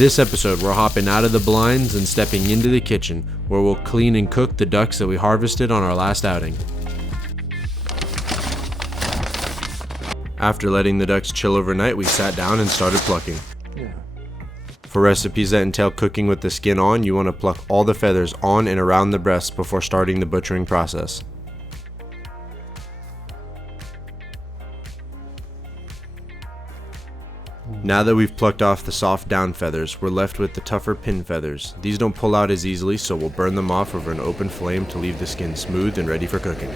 This episode, we're hopping out of the blinds and stepping into the kitchen, where we'll clean and cook the ducks that we harvested on our last outing. After letting the ducks chill overnight, we sat down and started plucking. For recipes that entail cooking with the skin on, you want to pluck all the feathers on and around the breasts before starting the butchering process. Now that we've plucked off the soft down feathers, we're left with the tougher pin feathers. These don't pull out as easily, so we'll burn them off over an open flame to leave the skin smooth and ready for cooking.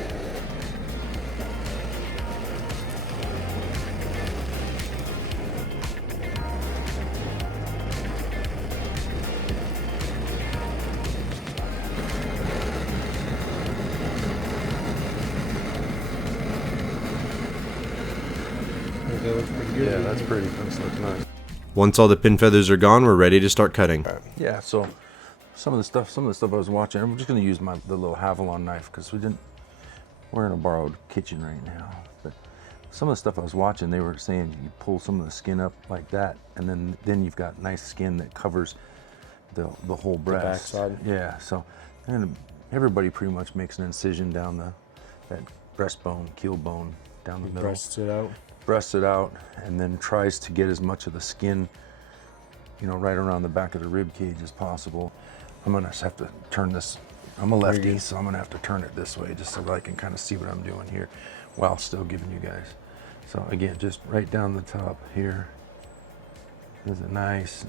That looks pretty good. Yeah, that's pretty. That looks nice. Once all the pin feathers are gone, we're ready to start cutting. Yeah, so some of the stuff I was watching, I'm just gonna use the little Havalon knife because we're in a borrowed kitchen right now. But some of the stuff I was watching, they were saying you pull some of the skin up like that, and then you've got nice skin that covers the whole breast. The backside. Yeah, so and everybody pretty much makes an incision down that breastbone, keel bone, down the middle. Breasts it out, and then tries to get as much of the skin, right around the back of the rib cage as possible. I'm gonna have to turn this. I'm a lefty, so I'm gonna have to turn it this way just so that I can kind of see what I'm doing here while still giving you guys. So again, just right down the top here. This is a nice,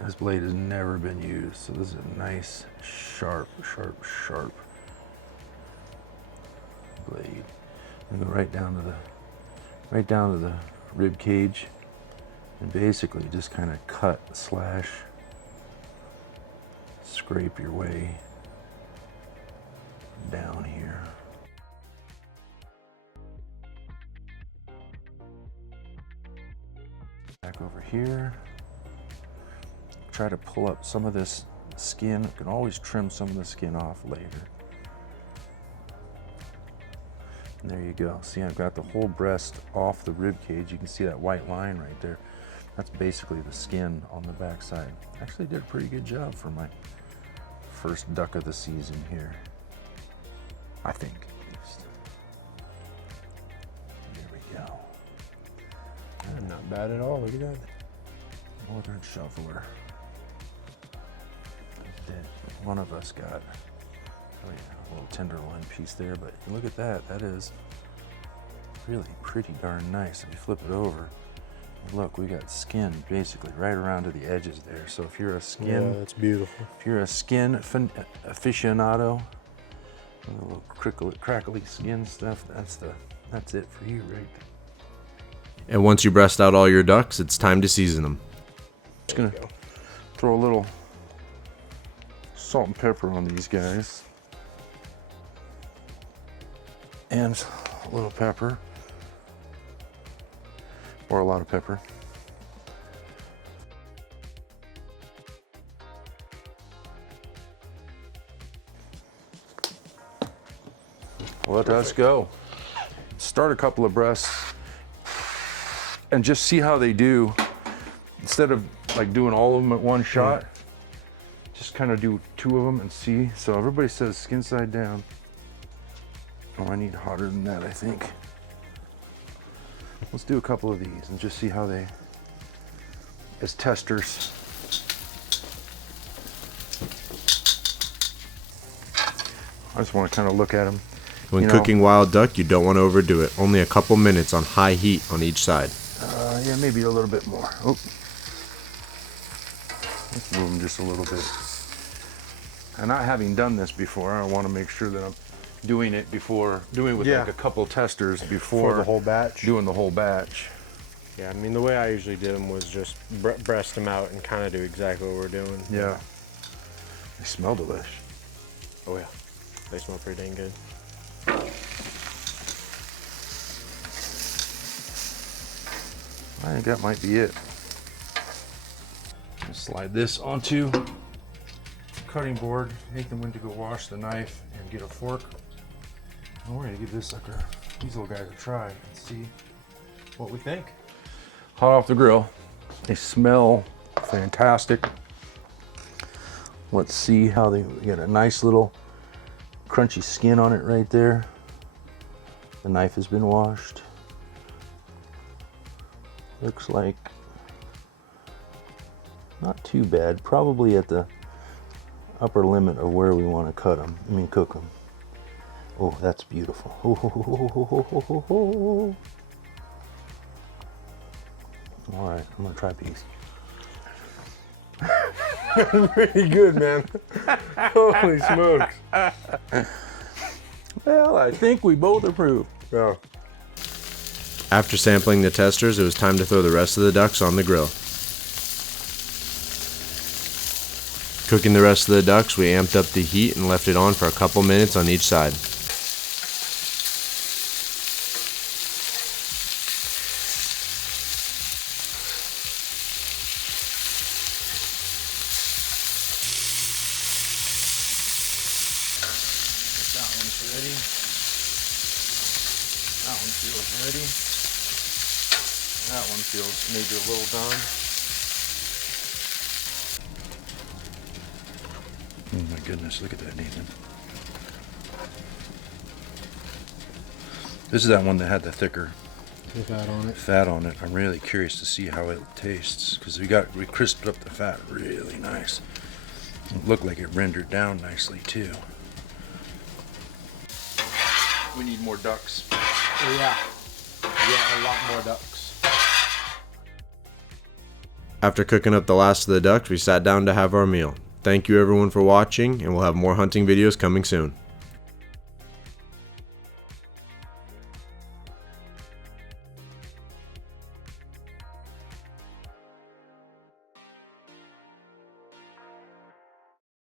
this blade has never been used. So this is a nice, sharp blade. And go right down to the rib cage, and basically just kind of cut, slash, scrape your way down here. Back over here. Try to pull up some of this skin. You can always trim some of the skin off later. And there you go. See, I've got the whole breast off the rib cage. You can see that white line right there. That's basically the skin on the back side. Actually did a pretty good job for my first duck of the season here. I think, at least. There we go. Not bad at all. Look at that. Northern shuffler. That one of us got. Oh yeah, a little tenderloin piece there, but look at that. That is really pretty darn nice. If you flip it over, look, we got skin basically right around to the edges there. So if you're a skin, yeah, that's beautiful. If you're a skin aficionado, a little crackly skin stuff, that's it for you right there. And once you breast out all your ducks, it's time to season them. Just gonna throw a little salt and pepper on these guys. And a little pepper, or a lot of pepper. Let us go. Start a couple of breasts and just see how they do. Instead of like doing all of them at one shot, just kind of do two of them and see. So everybody says skin side down. Oh, I need hotter than that, I think. Let's do a couple of these and just see how they, as testers. I just want to kind of look at them. When cooking wild duck, you don't want to overdo it. Only a couple minutes on high heat on each side. Yeah, maybe a little bit more. Oh. Let's move them just a little bit. And not having done this before, I want to make sure that I'm doing it with like a couple testers before the whole batch. Doing the whole batch. Yeah, I mean the way I usually did them was just breast them out and kind of do exactly what we're doing. Yeah. They smell delish. Oh yeah, they smell pretty dang good. I think that might be it. Slide this onto the cutting board. Nathan went to go wash the knife and get a fork. And we're gonna give these little guys a try and see what we think. Hot off the grill. They smell fantastic. Let's see how they get a nice little crunchy skin on it right there. The knife has been washed. Looks like not too bad, probably at the upper limit of where we want to cook them. Oh, that's beautiful. All right, I'm gonna try a piece. Pretty good, man. Holy smokes. Well, I think we both approve. Yeah. After sampling the testers, it was time to throw the rest of the ducks on the grill. Cooking the rest of the ducks, we amped up the heat and left it on for a couple minutes on each side. That one's ready. That one feels ready. That one feels maybe a little done. Oh my goodness, look at that, Nathan. This is that one that had the thicker fat on it. I'm really curious to see how it tastes because we crisped up the fat really nice. It looked like it rendered down nicely too. We need more ducks. Yeah, a lot more ducks. After cooking up the last of the ducks, we sat down to have our meal. Thank you everyone for watching, and we'll have more hunting videos coming soon.